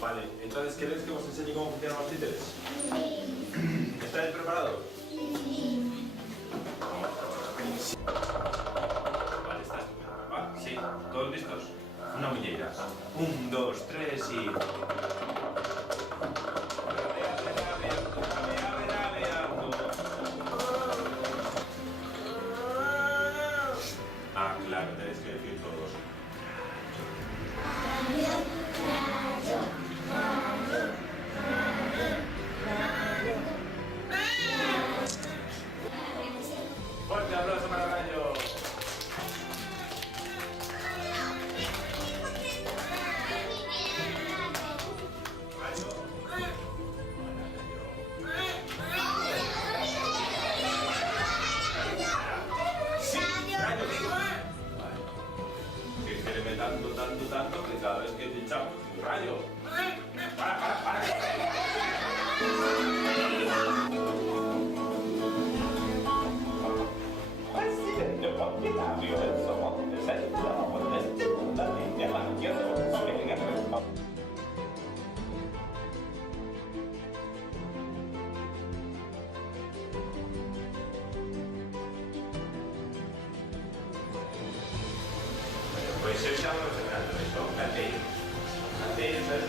Vale, entonces, ¿queréis que os enseñe cómo funcionan los títeres? Sí. ¿Estáis preparados? Sí. Vale, ¿estás preparado? ¿Va? Sí, ¿todos listos? Una muñeira. 1, 2, 3 y... Ah, claro, tenéis que decir todos. Fuerte aplauso para Rayo. Que tanto que cada vez que te echamos un rayo. Para. Presidente propietario del salón de centro de segunda línea Maquiato. Pues se llama los de eso, Catey. Catey es el